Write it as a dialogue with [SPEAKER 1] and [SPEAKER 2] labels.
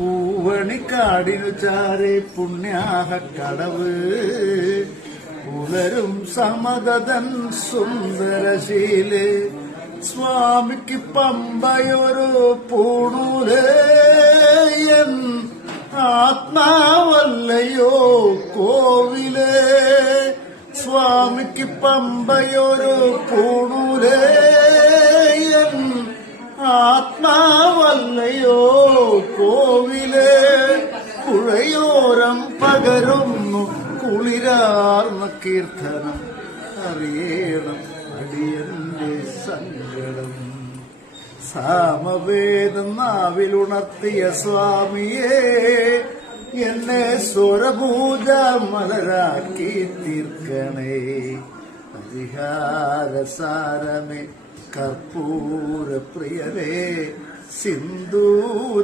[SPEAKER 1] പൂവണിക്കാടിനു ചാരെ പുണ്യാഹ കടവ്. പുലരും സമതതൻ സുന്ദരശീൽ. സ്വാമിക്ക് പമ്പയൊരു പൂണൂലേ. എൻ ആത്മാവല്ലയോ കോവിലേ. സ്വാമിക്ക് പമ്പയൊരു പൂണൂലേ. എൻ ആത്മാവല്ലയോ കോവിലേ പുഴയോരം പകരുന്നു കുളിരാർന്ന കീർത്തനം. അറിയണം അടിയന്റെ സങ്കടം. സാമവേദം നാവിലുണർത്തിയ സ്വാമിയെ എന്നെ സ്വരപൂജ മലരാക്കി തീർക്കണേ. പരിഹാരസാരമേ കർപ്പൂര പ്രിയരേ സിന്ദൂരവർണനേ